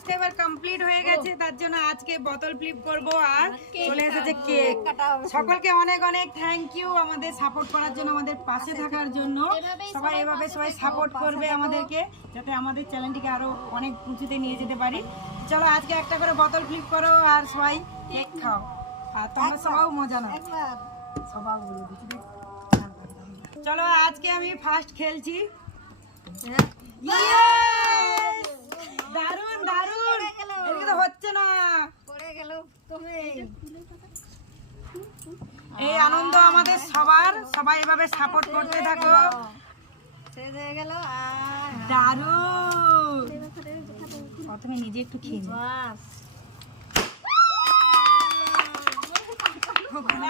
Subscriber complete হয়ে গেছে, তার জন্য আজকে বোতল ফ্লিপ করব আর চলে এসেছে কেক। সকলকে অনেক অনেক থ্যাংক ইউ আমাদের সাপোর্ট করার জন্য, আমাদের পাশে থাকার জন্য। সবাই এভাবে সবাই সাপোর্ট করবে আমাদেরকে, যাতে আমাদের চ্যানেলটিকে আরো অনেক উঁচুতে নিয়ে যেতে পারি। চলো আজকে একটা করে বোতল ফ্লিপ করো আর সবাই কেক খাও, আর তোমরা সবাই মজা নাও। সবাই বলে দিচ্ছি, চলো আজকে আমি ফার্স্ট খেলছি। দারুন দারুন, এদিকে তো হচ্ছে না। এই আনন্দ আমাদের সবার, সবাই এভাবে সাপোর্ট করতে থাকো। দারুন, প্রথমে নিজে একটু খেয়ে নি।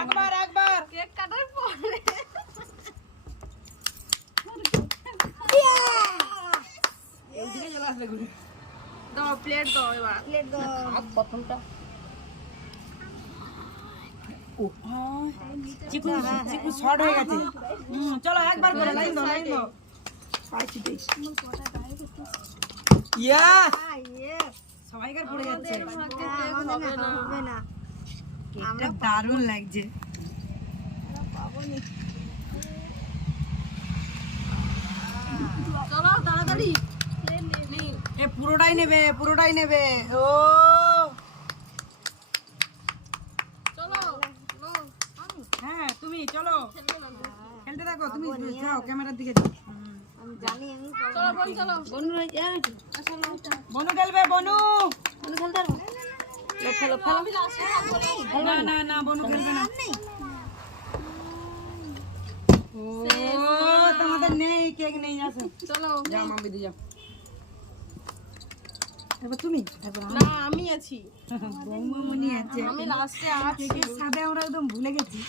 একবার একবার কেক কাটার পরে দাও, প্লেট দাও, এবার প্লেট দাও প্রথমটা। চিকু চিকু শর্ট হয়ে গেছে। চলো একবার করে লাইন দাও, লাইন দাও। সবাইকার পড়ে যাচ্ছে, কেকটা দারুণ লাগছে। চলো তাড়াতাড়ি, এ পুরোটাই নেবে, পুরোটাই নেবে। ও চলো, হ্যাঁ তুমি চলো খেলতে থাকো, তুমি যাও ক্যামেরার দিকে যাও। চলো বোন, চলো বনু খেলবে, বনু খেলতে না না না, বনু খেলবে না। ও তোমাদের নেই, কেক নেই, আসো চলো যাও মামি দি যাও। এবার তুমি, না আমি আছি, বৌমনি আছে, আমি লাস্টে আছি। কেকের সাথে আমরা একদম ভুলে গেছি।